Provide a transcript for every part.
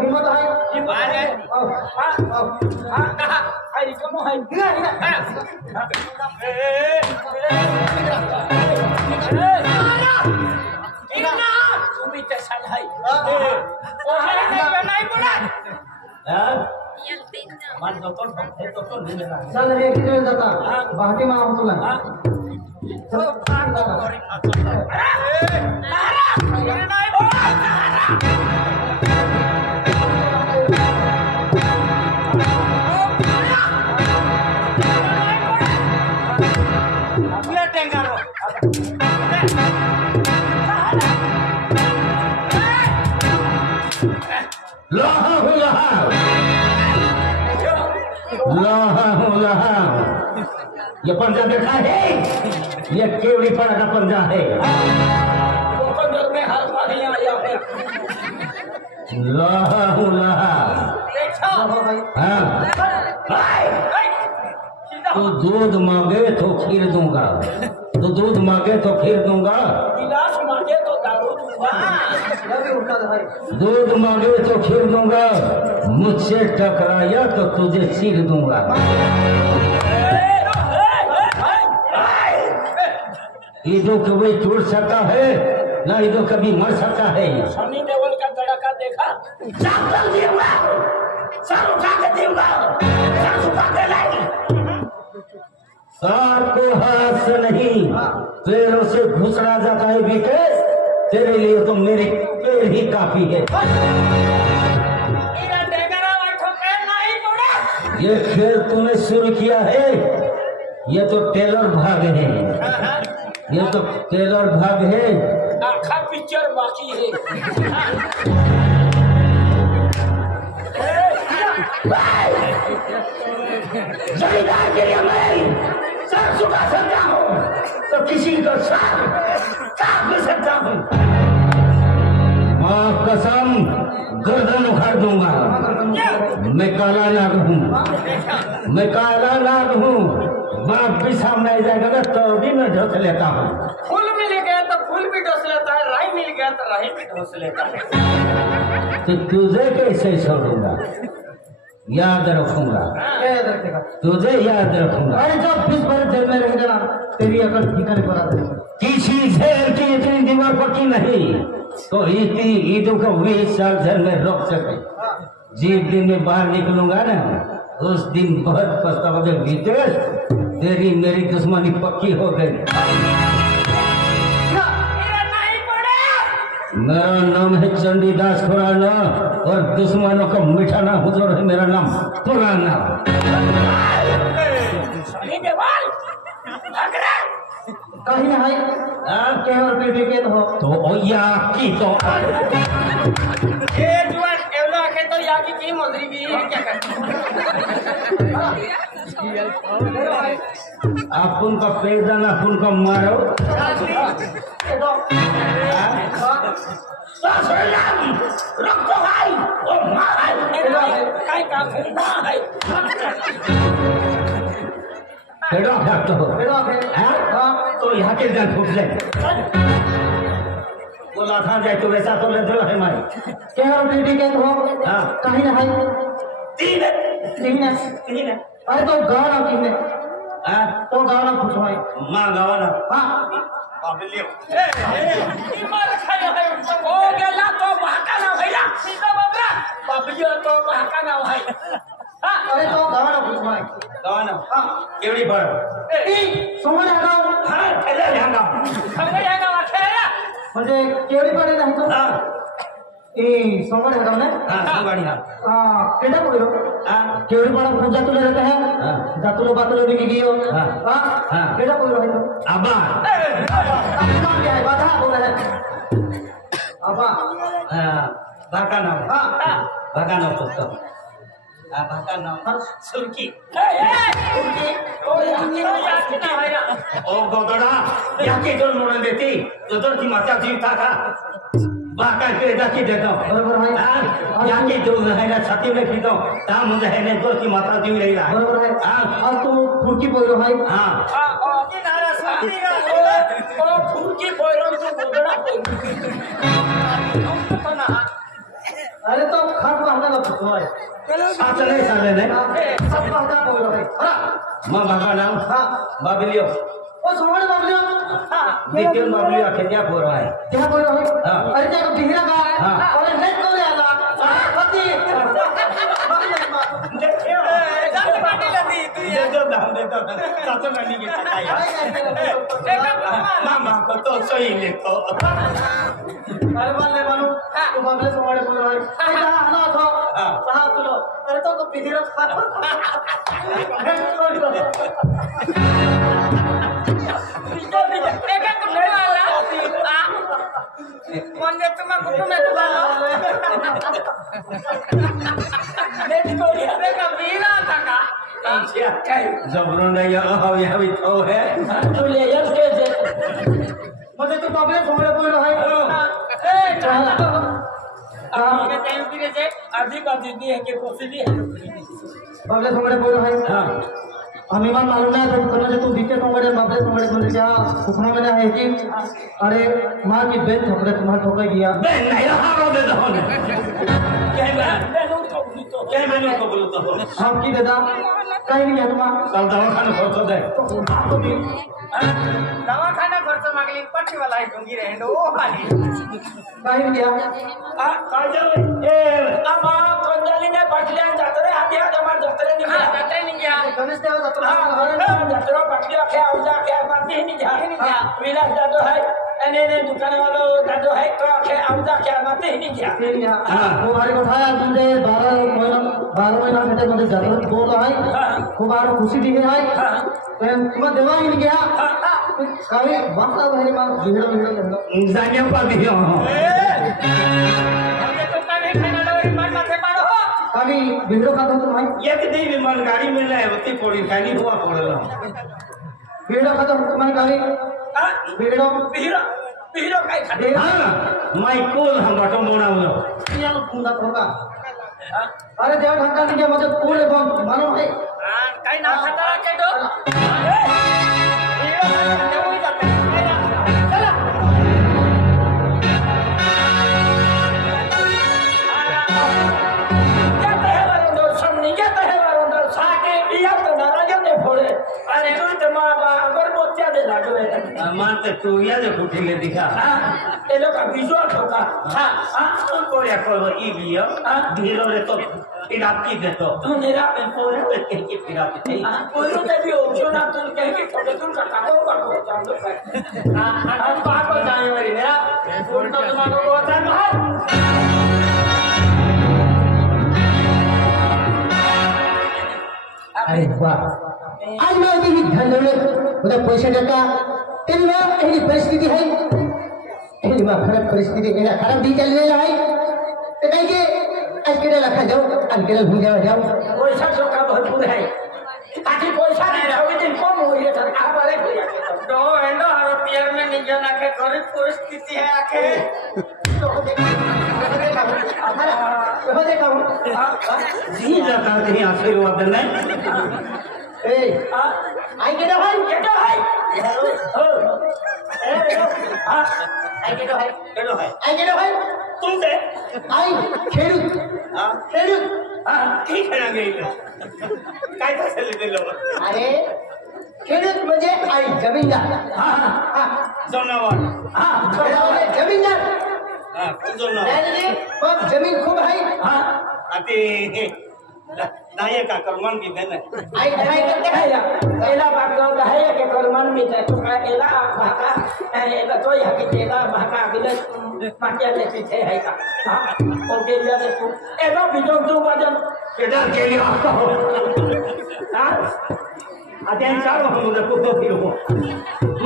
हिम्मत है हिम्मत है आई कम है तुम्ही तसाल है नहीं बोला मान डॉक्टर नहीं मिला चल रे किती वेळ जाता बाकी मा तुला चल ये पंजा देखा है ये केवड़ी पड़ा का पंजा है पंजा में हर पानी आया है लाहू लाहा तो दूध मांगे तो खीर दूंगा तो दूध मांगे तो खीर दूंगा गिलास मांगे तो दारू दूंगा दूध मांगे तो खीर दूंगा मुझसे टकराया तो तुझे चीर दूंगा ईदो कभी टूट सकता है ना ईदो कभी मर सकता है सनी देओल का तड़का देखा चाकल दूंगा सर उठा के दूंगा सर झुका के लाएगी सर को हाथ से नहीं पैरों से घुसड़ा जाता है बेटे तेरे लिए तो मेरे पैर ही काफी है ये खेल तूने शुरू किया है ये तो टेलर भाग है ये तो टेलर भाग है आखा पिक्चर बाकी है जमींदार के लिए मैं सर झुका सकता हूँ तो किसी को सर काट भी सकता हूँ माँ कसम गर्दन उखाड़ दूंगा मैं काला नाग हूँ मैं काला नाग हूँ बाप भी सामने आ जाएगा तो भी मैं ढोस लेता हूँ फूल मिल गया तो फूल भी ढोस लेता है राई मिल गया तो राई भी ढोस लेता है तो तुझे कैसे छोड़ूंगा याद रखूंगा याद रखेगा तुझे याद रखूंगा अरे जब 20 बार जेल में रहेगा ना तेरी अकल ठिकाने पर आ जाएगी किसी जेल की इतनी दीवार पक्की नहीं तो इतनी ईदों को 20 साल जेल में रोक सके जिस दिन में बाहर निकलूंगा ना उस दिन बहुत पछतावा जब बीते तेरी मेरी दुश्मनी पक्की हो गई मेरा नाम है चंडीदास खुराना और दुश्मनों का मिठाना हुजूर है मेरा नाम खुराना कहीं ना है केवल बेटी के तो या की तो ये जुआन एवला के तो या की मजरी भी है क्या कर अपन का पैदान अपन का मारो रखो भाई ओ मार काय का है हेडो तो तो यहाँ के जान फूट जाए बोला था जाए तो वैसा तो ले दो है मारी क्या बेटी के तो कहीं ना है तीन अरे तो गाना किसने तो गाना पूछवाई माँ गाना बाबलियो मार खाया है हो गया तो भाका ना भैया सीधा बाबरा बाबलियो तो भाका ना भाई अरे तो गाना पूछवाई गाना केवड़ी पर समझ आ गया हां खेले जाएगा समझ आएगा खेला म्हणजे केवड़ी पड़े नहीं तो ए समझ आ गया ना हां गाड़ी हां केटा बोलो केवड़ी पड़ा पूजा तुले रहते हैं जातुलो बातुलो भी गियो हां केटा बोलो है तो अब्बा अब्बा क्या है बाधा बोल रहे अब्बा भाका नाम भाका नाम तो भाका नाम सुरकी ओ याकी ना है ना ओ गोदड़ा याकी जो मोड़ देती जो की माता जीता था बाका के जाके देता बरोबर आहे जाके जो है ना छाती में खींचो ता मुझे है ने दो की मात्रा दी रही है बरोबर आहे आज तू फुडकी पोयरो आहे हां की नारा साथी का ओ फुरकी पोयरो तू बोदड़ा अरे तो खाट वाहना का फुटो आहे साथ नहीं साले ने सब वाहना पोयरो आहे मां बाका नाम हां बाबलियो ओ सोमवार बाबलियो देखियो बाबलियो खेतिया पोरो है क्या पोयरो आहे हां अरे त्या बिहरा का अरे नेट को ले आला पति देखियो जान पानी लगी तू ये जो दाम देता साथ में नहीं के चकाई मामा को तो सही लिखो अरे वाले मानो तू बाबले सोमवार पोयरो आहे अरे आना तो कहां तुलो अरे तो बिहरा खा म्हणजे तुम्हा कुठून येतो जबरों नहीं हो यह भी तो है तू ले यस कैसे म्हणजे तू बाबले सोमवार पोयरो आहे आधी बाजी दी है कि कोसी दी है बाबले सोमवार पोयरो आहे आम्ही मला मालूम नाही तर म्हणजे तू बीके सोमवार बाबले सोमवार म्हणजे क्या हुक्मा में है कि अरे मां की बेन ठोकरे तुम्हारा ठोका गया बहन नहीं रहा रो दे दो क्या मैंने को बोलता हो हम की दादा काही नाही तुम्हा चल दवाखाना खर्च दे दवाखाना खर्च मागली पट्टीवाला आहे डोंगी रे ओ खाली काही नाही आ काजल ए आमा कंजाली ने पटल्या जातरे आधी जमा जातरे नहीं गया गणेश देव जातो जातरा पटल्या खे आउजा खे बाती नहीं गया विलास दादो है एने ने दुकान वालो दादो है तो खे आउजा खे बाती नहीं गया वो हमारी को उठाया तुमने 12 महीना खाते मध्ये जागरण बोल आहे खूप आर खुशी दिली आहे पण तुम्हाला देवा ही गया काही वाचता बाहेर मग भिडो जाने पर दियो हमने तो काहे खाना लो मन माथे पाड़ो काही भिडो खातो तो भाई एक दिन विमान गाड़ी में ले होती पड़ी खाली हुआ पड़ला भिडो खातो तुम्हाला काही भिडो पीरो काय खाते हां माइकल हम बाटो मोनावलो याल पुंदा होगा अरे देव ढक्का दिया मध्ये पूरे मानो है काय ना खाता के दो मानते तू या जो कुठी ले दिखा ए लोग का विजुअल होगा हां को या को ई बियो धीरो रे तो पिराती दे तो तू मेरा पे कोरे पे के पिराती थे कोई तो भी ऑप्शन आप तुम कह के छोटे तुम का काको का जान दो हम बात को जाने वाली मेरा फोन तो तुम्हारे को बता बाहर अरे वाह आज मैं अभी धनले उधर पैसे देता तेरा एही परिस्थिती है एही मा खराब परिस्थिती एला खराब दी चल रहा है तो कहीं के आज के रखा जाओ आज के भूल जाओ पैसा का भरपूर है आखिर पैसा नहीं रहोगे दिन कम हो ये सर आप अरे तो एंडो हर पियर में नहीं जाना के गरीब परिस्थिति है आके जी जाता कहीं आशीर्वाद देने ए आई के भाई ये तो है आई के भाई हेलो है आई के भाई तुम से आई खेलू हां खेलू ठीक है ना गई काय कसं ले लो अरे खेलू म्हणजे आई जमीनदार हां जनावर हां जमीनदार हां जनावर नाही पण जमीन खूप आहे हां आते दाये का कर्मन की देने आई ढाई करते हैं एला बागगाव ढाई के कर्मन में है तो एला भाका एला तो या के एला भाका बिले माकिया ले पीछे है का हां ओके लिया ले तू एला बिजो तू वजन केदार के लिए आता हो हां आते चारो हम उधर को तो फिर हो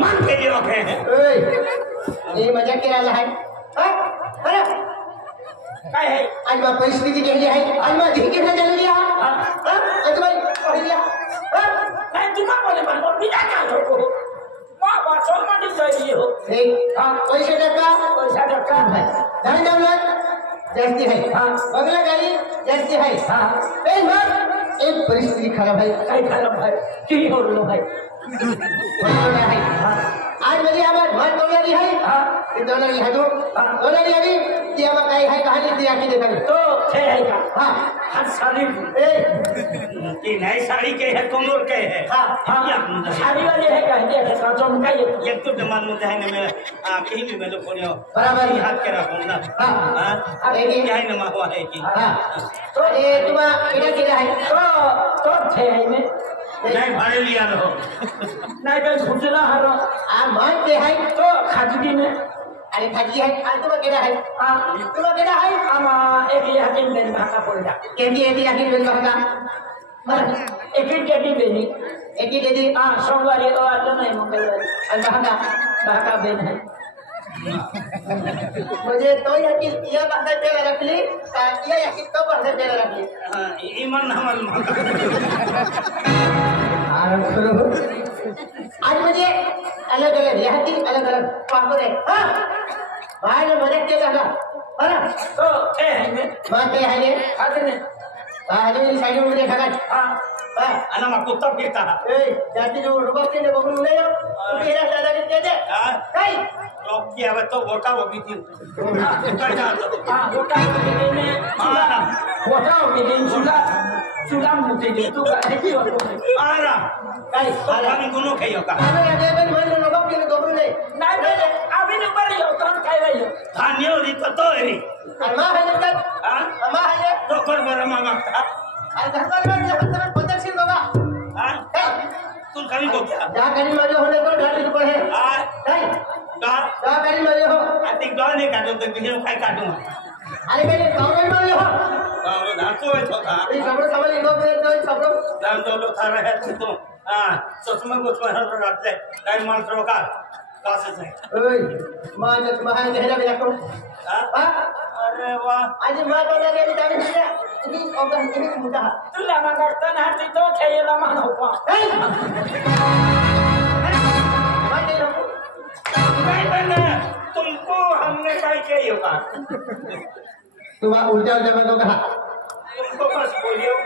मान के लिए रखे हैं ए ये मजा केला है अरे काय है आज मैं परिस्थिती केली आहे आज मैं ठीक है चल गया आज भाई पहिला काय तुका बोले मन बिना का को वा वा सोल मंडी जाई हो एक पैसे टका पैसा टका है धन दौलत जैसी है हाँ बंगला गाड़ी जैसी है हाँ पेन भर एक परिस्थिति खराब है कई खराब है की हो लो भाई है हाँ आज मेरी आवाज भर डॉलर है हाँ ये डॉलर है तो डॉलर है कि अब कहीं है कहानी दिया कि देखा तो है का हाँ हर साड़ी कि नई साड़ी के है कमर के है हाँ हाँ साड़ी वाले है कहते हैं का जो उनका ये तो जमान में है मैं कहीं भी मैं लोग बोलियो बराबर हाथ के रखूं ना हाँ एक क्या है ना हुआ है कि हाँ तो ये तुम्हारा क्या है तो थे है में नहीं भाड़े लिया रहो नहीं तो घुसना हरो आ मान के है तो खाजगी में अरे खाजी है आज तुम्हारा क्या है तुम्हारा क्या है हम एक ये हकीम दिन भागा पड़ेगा केंद्रीय एडी हकीम दिन भागा एक ही डेटी देनी एक ही दे दी हाँ सोमवार और आज नहीं मंगलवार और भागा भागा दिन है मुझे तो यकीन ये बात पे रख ली ये यकीन तो बात पे रख ली ईमान हमल आज मुझे अलग अलग रियाती अलग अलग पापड़ है हाँ भाई ने मदद किया था ना तो है में बात क्या है ये खाते ने आज मेरी साइड में देखा था हाँ अना मा कुत्ता पीता है ए जाती जो रुपा के ने बबलू ले लो तू मेरा दादा के दे दे कई रोक किया तो गोटा हो गई थी हाँ गोटा के दिन गोटा के दिन चूल्हा मुझे दे तू है कि आरा कई हम दोनों खाइयो का हमें लगे बन मन लोगों के बबलू ले नहीं अभी नहीं पर यो कौन खाई रही हो धान्य और तो है अम्मा है जब तक हां अम्मा है तो कर बर मामा का आज घर में जब तक पता सिल बाबा हां तुम कभी को क्या जा करी मजे होने को गाड़ी पर है हां नहीं का जा करी मजे हो अति गाल नहीं काटो तो बिना खाई काटूं अरे मेरे गांव में मजे हो और नाचो है तो था ये सब समझ लो मेरे तो सब दाम दो लो था रहे तो हां चश्मा को हर रख ले टाइम मार रोका कासे से ओए मां ने तुम्हारे देहरा में रखो हां अरे वाह आज मां तो लगे विटामिन दिया इतनी और इतनी मुद्दा तू ला मंगता ना तो खेला मान हो पा नहीं बने तुमको हमने काय किया होगा तुम उल्टा उल्टा में तो कहा तुमको बस बोलियो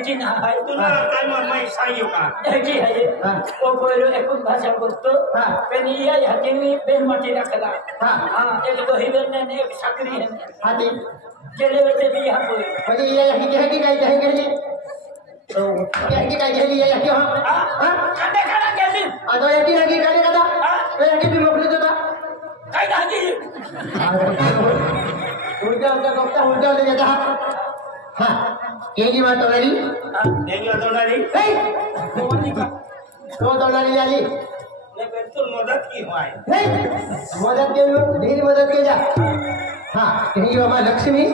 जी ना है तू ना काम में सही होगा जी है वो बोलो एक भाषा बोलतो पेनिया हकीमी बेन मटी रखला हां एक दो हिबन ने एक सकरी है हाथी चले बेटे भी यहां कोई मुझे ये यही कहे कि कहे कहे तो यही कहे कहे ये यही हां काटे खाना कैसे आ तो यही लगी काटे कदा तो यही भी मोकले देता कई ना जी उल्टा उल्टा कोफ्ता उल्टा ले जाता हां केजी बात हो रही देंगे तो नहीं मोनी का तो डॉलर वाली ने बिल्कुल मदद की हुआ है नहीं मदद के ढेर मदद के जा हाँ कहीं बाबा लक्ष्मी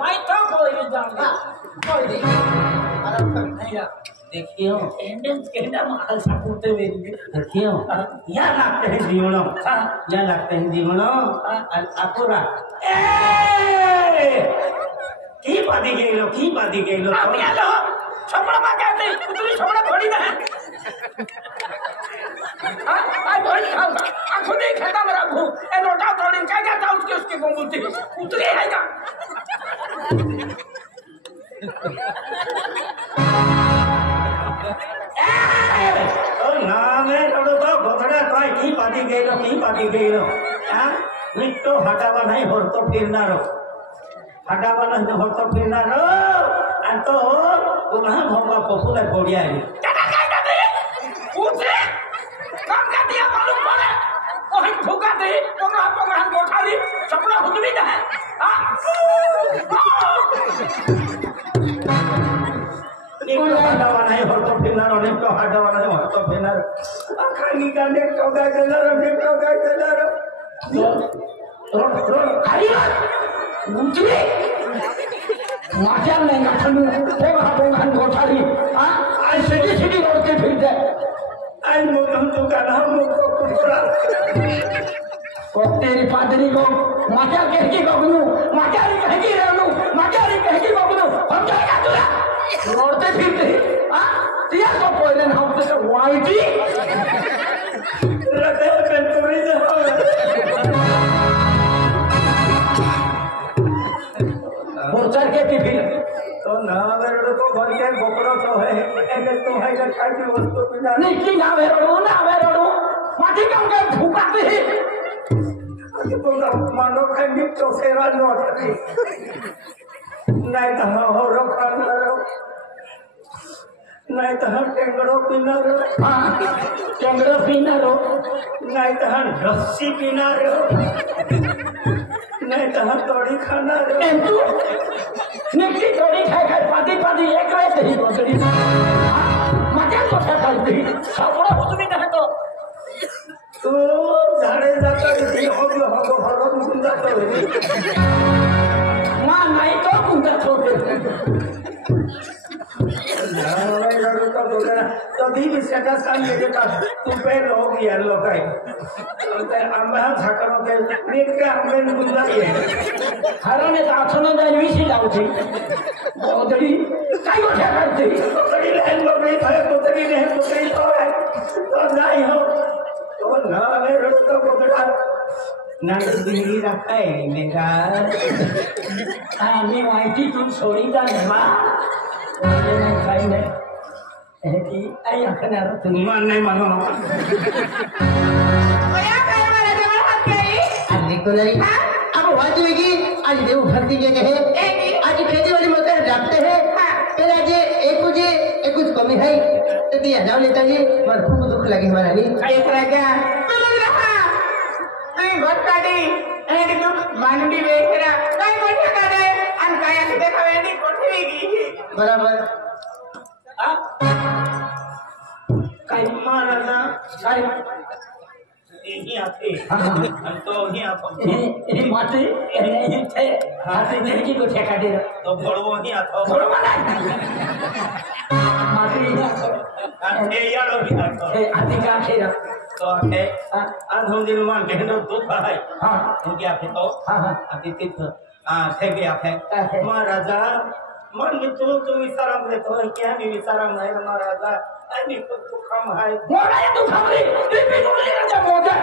मैं तो कोई जाऊंगा देखियो इंडियंस कहना माल सापुते हुए देखियो यहाँ लगते हैं जीवनो यहाँ लगते हैं जीवनो अपुरा की बाती गई लो आप यहाँ लो छपड़ा माँ कहते उतनी छपड़ा थोड़ी ना आज थोड़ी खाऊंगा आंखों नहीं खाता मेरा भू ए लोटा थोड़ी क्या कहता उसके उसके गोमुती उतनी है क्या नाम है तो घोटड़ा की बाती गई लो हाँ निट्टो हटावा नहीं हो तो फिरना रो हटावा नहीं हो तो फिरना रो अंतो पुनः भोगा पपुला पड़िया है क्या कहते उतरे काम कर दिया मालूम पड़े वही भूखा दे पोंगा गोठारी छपड़ा खुद भी ना है हटावा नहीं हो तो फिरना रो निट्टो हटावा नहीं हो तो फिरना रो खाली का निट्टो का रो उतरे माझ्या नाही गाठून पोंगा गोठारी आज सिटी रोडते फिरते आई मोकम तो का नाम मोकरा तेरी पादरी को माझ्या कहकी बघनू माझ्या कहकी रहनू माझ्या कहकी बघनू हम जाएगा तुला रोडते फिरते तिया तो पहिले नाव वाईटी बोचर के टिफिन तो ना मेरे तो घर के बोकरो तो है ऐसे तो है कि खाई की वस्तु बिना नहीं की ना वेरोडो माटी काम के भूकाते ही तो ना मानो खंडी तो सेवा नोटरी नहीं तो हम हो रो खान रो नहीं तो हम टेंगड़ो पीना रो टेंगड़ो पीना रो नहीं तो हम रस्सी पीना रो नहीं तो हम तोड़ी खाना रो एंतु निक्की थोड़ी खाई पाती एक रात ही बोचड़ी मजा को करती सबड़ा हुजमी ना तो तू झाड़े जाता है हो हरो मुंडा तो है मां नहीं तो कुंडा छोड़े तो दी सेटा सान लेके का तू पे लोग यार लोग है आंबा झाकरो के देख के हमें गुंजा ये हरने आछनो जाय विसी जाउछी ओदरी काई उठा करती ओदरी लाइन में नहीं है ओदरी तो है तो नहीं हो तो ना मेरे तो बोला ना दिल्ली रखा है मेरा आमी वाइटी तुम छोड़ी जा नेवा ये नहीं खाई ने कि आई अखना तुम मान नहीं मानो ओया काय मारे देवर हात गई अरे को नहीं अब बात हुई कि आज देव भक्ति के कहे आज खेती वाली मत डाकते हैं पहले आज एक कुछ कमी है तो दिया जाओ लेता जी मन खूब दुख लगे हमारा नहीं काय करा क्या बोल रहा नहीं बहुत काटी एने तू मानडी वेखरा काय मोठा करे अन काय के देखावेंडी कोठवी गई बराबर कई मारा ना काय यही आते हम तो यही आता ए माटी ए थे हाथ में की को ठेका दे तो बड़ो ही आता थोड़ा माना माटी ए यार भी आता ए आदि का खेरा तो है आज हम दिन मान के तो दुख है हां हो गया फिर तो हां अतिथि थे गया है महाराजा मन में तू विचारम ले तो क्या भी विचारम है महाराजा अभी तो कम है मोड़ा या तू खाली बीबी को ले जा मोजा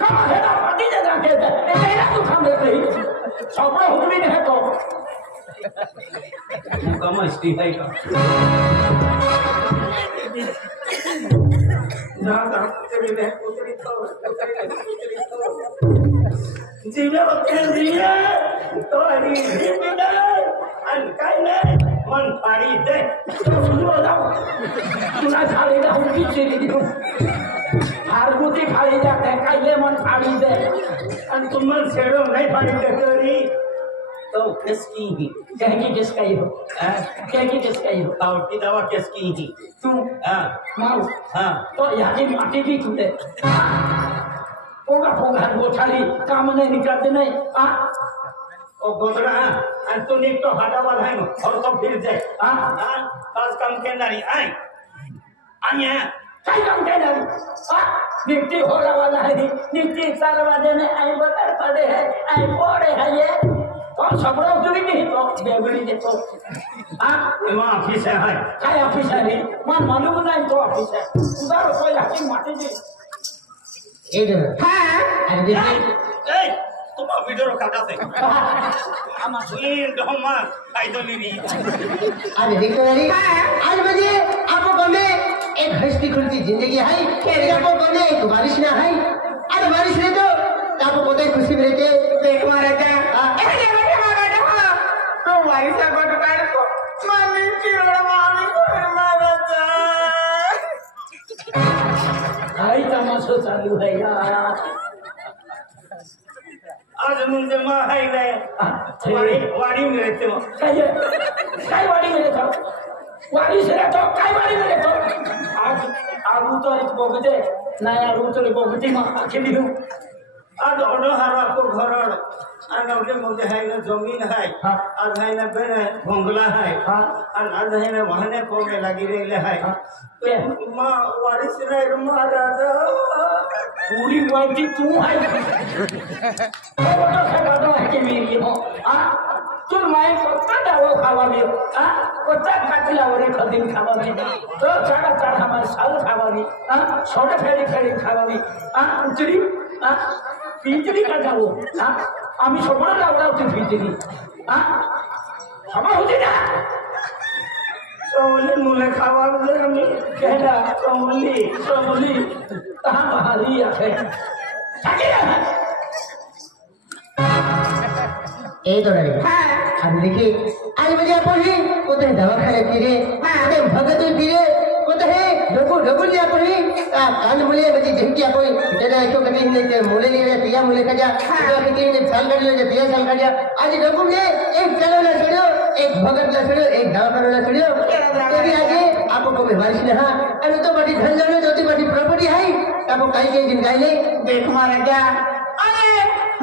कम है ना पार्टी जा के ए तेरा तू खाम देते ही सबड़ा हुक्म नहीं है तो कम स्टी है का ना ना तेरी ने उतरी तो जीवे होते जीवे तो अभी जीवे ना अनकाई ने मन पाड़ी दे सुनो जाओ तुना खाली ना हुक्की चली दी हारगुती खाली जाते काले मन खाली दे अन तुम मन सेड़ो नहीं पाड़ी दे तेरी तो किसकी ही कहेगी किसका ही हो कहेगी किसका ही हो तावटी दवा किसकी ही तू हाँ मारू हाँ तो यहाँ की माटी की तुझे पोगा पोगा गोछाली काम नहीं निकलते नहीं ओ गोदरा अन तू निक तो हाटा वाला है और तो फिर जाए काज काम के नारी आई अन्य काय काम के नारी निकटी होला वाला है निकटी सारा वाले ने आई बता पड़े है आई पड़े है ये और सबड़ा उतरी नहीं तो बेगड़ी देखो वहाँ ऑफिस है काय ऑफिस है मन मालूम नहीं तो ऑफिस है उधर कोई आके माटी जी हां अरे देखिए ए तुम वीडियो काटा से हम सुनी डोमा आई तो नहीं अरे देखो नहीं आज बजे आपको गमे एक हंसती खुलती जिंदगी है फिर आपको गमे एक बारिश ना है अरे बारिश ने तो आपको बहुत ही खुशी मिलती देख महाराजा ए देवर महाराजा तो वारिसा को दुकान को मामी चिरोड़ा मामी को महाराजा आई तमाशा चालू है यार आज मुझे माँ है नहीं वाड़ी में रहते हो काय वाड़ी में रहता वाड़ी से रहता काय वाड़ी में रहता आज तो एक बोगदे नया रूम तो बोगदी मां अकेली हूं आज ओडो हारा को घर आज ओडे मुझे है ना जमीन है आज है ना बेने बंगला है आज है ना वहने को में लगी रही है माँ वाड़ी से रहे महाराजा पूरी वाड़ी तू है तो सगादो है कि मेरी हो तुम माई कोता डालो खावा भी कोता काटला और खदिन खावा भी तो चढ़ा चढ़ा हमारे साल खावा भी छोटे फेरी फेरी खावा भी उतरी पीतरी का जाओ আমি সবরে লাউড়া উঠে ফিরছি হ্যাঁ আমার হচ্ছে না চৌলি মুলে খাওয়ার আমি কেডা চৌলি তাহা বাহারি আছে এই তো রে হ্যাঁ আমি দেখি আজ বাজে পড়ি কোথায় দাওয়া খালে ফিরে কোথায় ভগত ফিরে কোথায় ঢকুল যা পড়ি কান মুলে बजे झंकिया कोई जरा एक कभी ने मुले ले पिया मुले का जा तो कि ने साल कर ले पिया साल कर जा आज ढकुल ने एक चलो ना छोड़ो एक भगत ना छोड़ो एक दावा करो ना छोड़ो तेरी आगे आपको में बारिश ना अरे तो बड़ी धन जरूर होती बड़ी प्रॉपर्टी है आपको कहीं के दिन गाय नहीं देख महाराजा अरे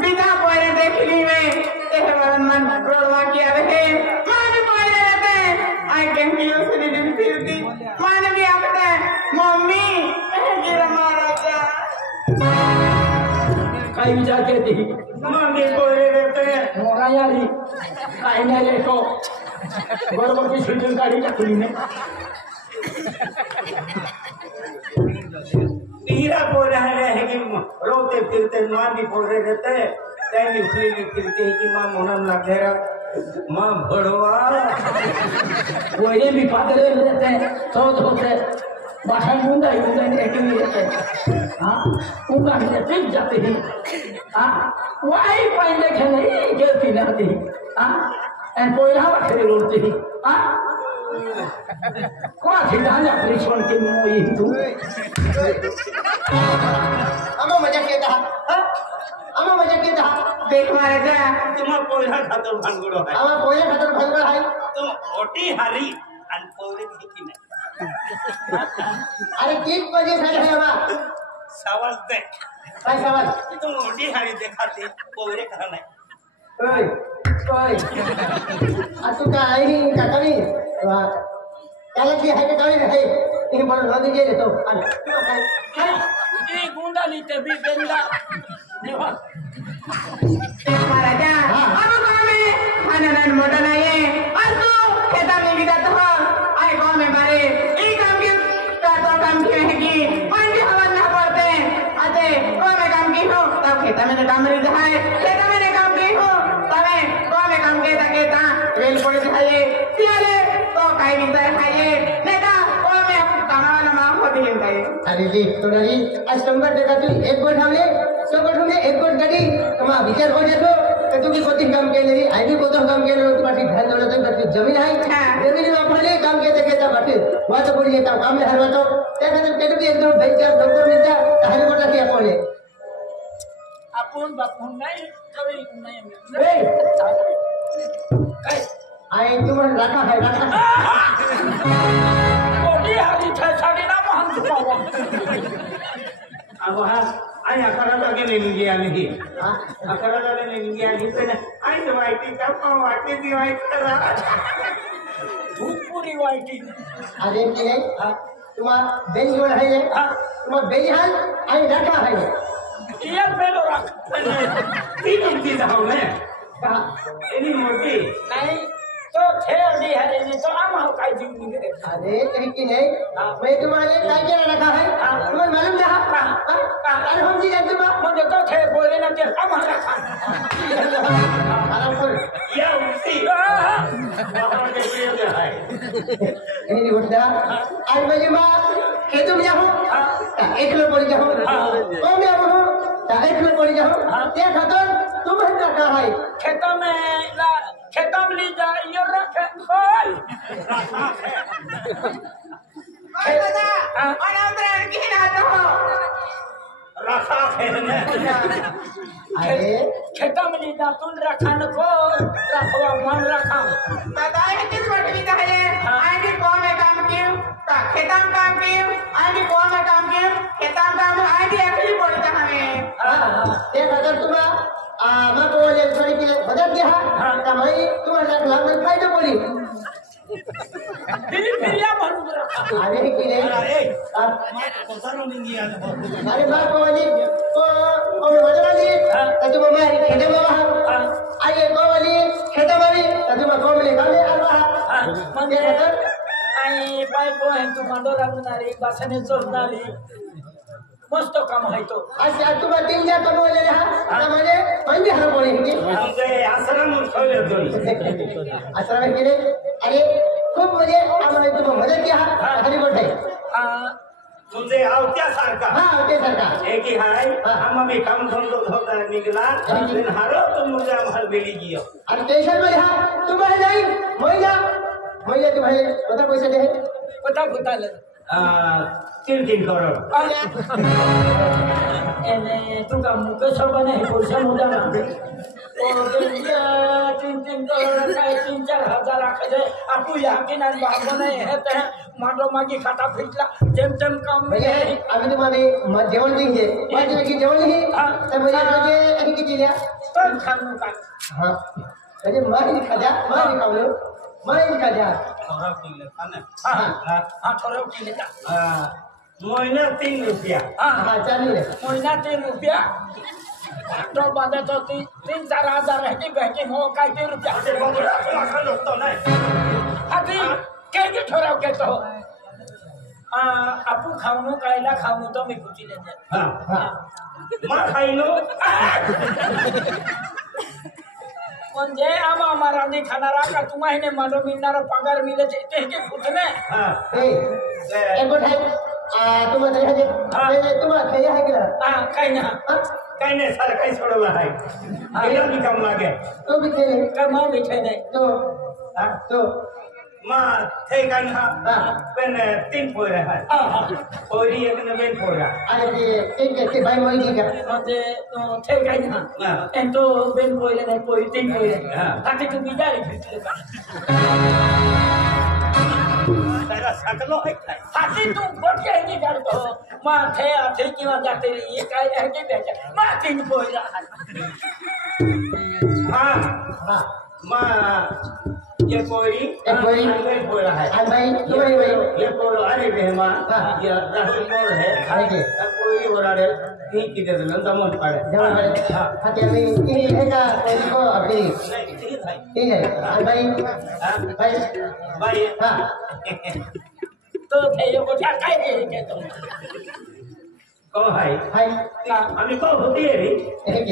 बिना पहले देखली में तेरे मन रोडवा किया रहे माने पहले रहते I can be used in फिरती माने भी आते मम्मी गिरा महाराजा कहीं जाके दी मांगे कोई रहते मोरा यारी कहीं ना देखो बरोबर की शूटिंग गाड़ी चकली ने तीरा को रहे हैं कि रोते फिरते मां भी बोल रहे रहते तैनी फिरती फिरती कि मां मोनम लगेरा मां भड़वा कोई भी पागल रहते हैं सोच होते बाहर मुंडा ने एक भी रहते हाँ उनका भी फिर जाते ही हाँ वाई पाएंगे कि नहीं ये पीना थी हाँ एंड कोई ना बाहर रोते ही हाँ कौन थी दाना परिश्रम के मुँह ये तू अमा मजा किया था अमा मजा किया था देख महाराजा तुम कोयला खातर भांगड़ो है अमा कोयला खतर भंगर है तुम ओटी हारी अन पौरे की नहीं अरे किस वजह से है अमा सवाल देख भाई सवाल तुम ओटी हारी दिखाती पौरे कहा नहीं ओए ओए तू का आई का कभी वाह क्या की है का कभी है इन पर नदी जे तो ये गुंडा नीचे भी बेंदा देवा देख महाराजा अब गाँव में खाना मोटा नहीं है और तू खेता में भी जाता हो आए गाँव में मारे ये काम की तो काम की है कि पानी हवा ना पड़ते आते गाँव में काम की हो तब खेता में काम नहीं है खेता में काम की हो तब गाँव में काम के ता रेल पड़े दिखाइए सियारे तो खाई नहीं खाइए नेता गाँव में कमाना माफ होती है अरे जी तो नहीं आज संबर देखा तू एक गोट हमले सो गोट हमले एक गोट गाड़ी तुम्हारा विचार हो जातो तो तू की कोती काम के लिए आई भी कोतो काम के लिए तुम्हारी धन दौलत है बस जमीन है जमीन में अपने काम के देखे तब बाकी वो तो बोलिए तब काम में हरवा तो क्या कहते हैं भी एकदम भाई क्या डॉक्टर मिलता हर गोटा की अपने अपन बापुन नहीं कभी नहीं ए आई तुम्हारा रखा है रखा कोटी हाली छह साड़ी ना मान पावा अब हाँ आई अकरा लगे नहीं गया नहीं अकरा लगे नहीं गया जिससे ना आई तो वाइटी कब वाइटी थी वाइट करा धूप पूरी वाइटी अरे की है तुम्हारा बेंच में है तुम्हारा बेंच है आई रखा है ये पेलो रख तीन उनकी जाओ मैं इन्हीं मोटी नहीं तो थे नहीं है नहीं तो हम हो काई जीव नहीं करे अरे तेरी की नहीं मैं तुम्हारे काय के रखा है तुम्हें मालूम ना अरे हम जी जानते बा मुझे तो थे बोले ना कि हम रखा आराम कर या उसी वहाँ के लिए है नहीं उठना आज मैं मां खेतों में जाऊं एक लोग बोल जाऊं ओ मैं आऊं एक लोग बोल जाऊं क्या खातर तुम रखा है खेतों में ले जा ये रखे ओए दादा और अंदर की ना तो रखा है ना अरे खेतों में ले जा तुम रखा न को रखवा मन रखा दादा ये किस बात में है आई भी कौन में काम क्यों खेता में काम क्यों आई भी कौन में काम क्यों खेता में काम आई भी अकेली पड़ता हमें क्या खातर तुम मैं को ले थोड़ी के बदल दिया तो मैं तुम्हारे लाख में फायदा बोली फिर या भरू रखा अरे की नहीं अरे तो सर नहीं गया अरे बाप को वाली को बदल वाली तो तुम मैं खेते में वहां आइए को वाली खेते में भी तो तुम को मिले काम में आ रहा मन क्या खातर आई पाई को है तू मंडो रंगनारी बासने चोरनारी मस्त काम आहे तो अच्छा तुम्हाला 3000 कमवलेले हा म्हणजे म्हणजे हर बोलेंगे म्हणजे आश्रम ठेवले तुम्ही असं नाही केले अरे खूप म्हणजे आम्हाला तुम्ही मदत की हा हरी बोल तुझे आवत्यासारखा हा ते सरकार एक ही हाय हम मी काम धंदो होता निकला दिन हारो तो मुझे आम्हाला बेली गियो आणि टेन्शन मध्ये हा तुम्हाला नाही महिना महिना तुम्हाला बता पैसे दे पता फुटाल 3 करोड એને તું કામ કશો બને પૈસા મોટા ના तीन करोड़ काय 3-4 हजार आखे आपू या की ना बाबा नाही हे तर मांडो मागी खाता फिटला जेम काम म्हणजे आम्ही तुम्हाला जेवण देंगे माझे की जेवण नाही तर म्हणजे किती दिल्या पण खाऊ का हा म्हणजे माही खाजा माही खाऊ माही खाजा हा ठरव की लेता महिना 3 रुपया हा चालेल महिना 3 रुपया तो बाधा तो 3-4 हजार रहती बहती हो काय 3 रुपया ते बंगला तुला लोटतो नाही आधी काय ठरव के तो आपू खाऊ कायला खाऊ तो मी खुशी देते हा मा खाईनो म्हणजे आम्हाला नाही खाणारा का तुम्हाला मला मिळणारा पगार मिळत ते फुटणे हा एक गोष्ट आहे तुम्हाला तुम्हाला काही आहे का काही ना काही नाही सारं काही सोडवलं आहे गेलं मी काम मागे तो भी खेले काय मग मिठाई नाही तो मा थे काय ना पण 3 पोरं आहे पोरी एक नवीन पोरगा आणि ते एक बाई मोई का म्हणजे ते काय ना आणि तो बेन पोयले नाही पोई 3 पोयले आता तू बिजारी भेटले का त्याला साकलो आहे काय हाती तू बोट नाही काढतो माथे आथे किंवा जाते हे काय आहे ते भेटा मा 3 पोयला हा मा ये पोरी नवीन पोरा है आणि बाई तुम्ही बाई ये पोरो अरे बेमा ये राहुल मोर है आहे पोरी ओराडे ठीक की दे दमन पाडे जेवण करे हा ते मी हे का को आपली नाही ठीक आहे ठीक आहे आणि बाई बाई हा तो ते यो कोठा काय ते तो को है हाय आम्ही को होती है रे एक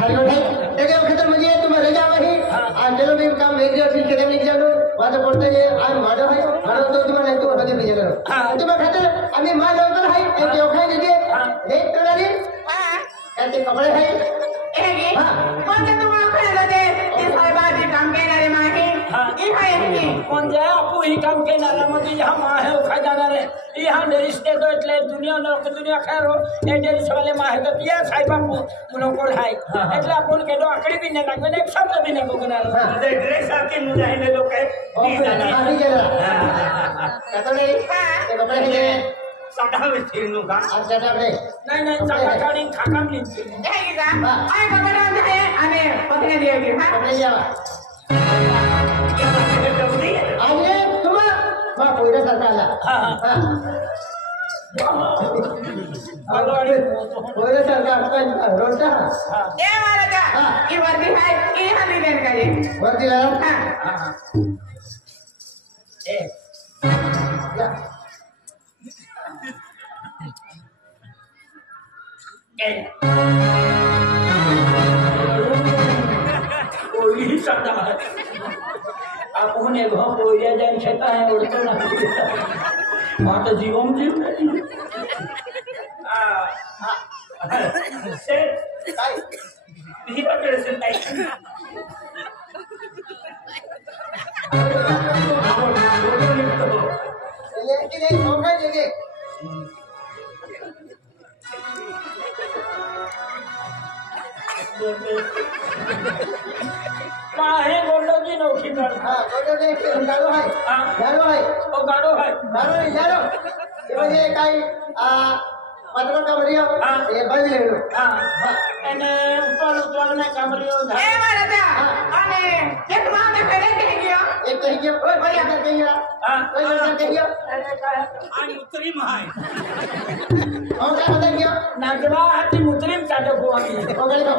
हॅलो भाई त्याच्या वखत म्हणजे तुम्हाला रजा आहे आणि चलो मी काम एक दिवस केले नाही जालो माझं पडतं जे आज माझं आहे माझं तो तुम्हाला तो होते नाही गेलो तुम्हाला खातर आम्ही माल लवकर आहे एक योखाय देते एक तोडारी त्याचे कपडे आहे कोणत्या तुम्हाला खायला दे ते साहेबाचे काम करणारे मागे ही आहे म्हणजे आपू ही काम करणारा म्हणजे यहाँ माहे उखा जाणार है यहाँ रिश्ते तो એટલે दुनिया लोक दुनिया खैरो એ डेरिस वाले माहे तो पिया साहेब आपू मुनको है એટલે आपण केलो आकडी भी नाही लागले एक शब्द भी नाही बोलणार मुझे ड्रेस आके मुझे है लोग है आधी गेला कतडे ते कपडे हे साधा में फिरनु का आज जाता रे नाही चाका काढी खाकाम लिहिली हे का आय बघा आहे आणि पत्नी देवी हा कपडे जावा आणि तुम्हा मा पोयरा सरकारला पोयरा सरकार पण रोटा ए महाराजा ही वर्दी आहे ही हल्ली देण का ये वर्दी ला ए कोई शब्द है आपण एक हो कोरिया जान खेता है उड़तो ना मां तो जीवन जीव नहीं से काय ही पकड़ से नाही ये कि नहीं होगा ये माहे गोंडो जी नोखी कर हां गोडो ने गाडो है गाडो है ओ गाडो है गाडो नहीं गाडो ये म्हणजे काय पत्र कमरियो ये बंद ले लो અને ઉપર ને કમરીઓ ए महाराजा आणि एक मागे फेरे के गया एक कही गयो ओए भाई आकर कही गया ओए भाई कही गयो आणि उत्तरी महाय और क्या बता गया नागवा हाती मुद्रिम काढो को आम्ही हो गए तो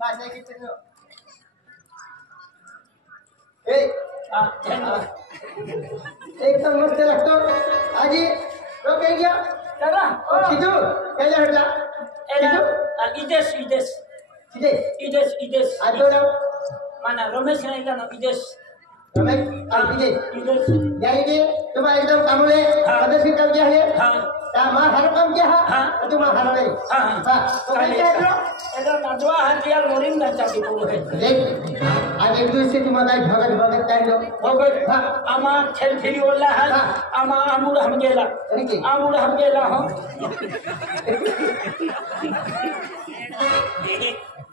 बात है कितने ए एकदम मस्त लगतो आजी तो कही गया चला Situ, kaya hula. Ides Sini, aduh dah. mana Ramesh नहीं जाना इदेश Ramai, sini. इदेश Jadi ni, cuma एकदम kamu le, ada sih kamu dia le. हाँ माँ खाना काम क्या है? हाँ। तो माँ खाना नहीं। हाँ हाँ, तो क्या है बरो? ऐसा नजवा हथियार लोरिंग ना चाबी बोलो है देख, आज एक दूसरे की मदद भगत टाइम लो। ओके आमा खेल फिरी वाला है हाँ। आमा आमुर हम गेला ठीक है। आमुर हम गेला हो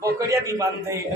बोकरिया भी मानते हैं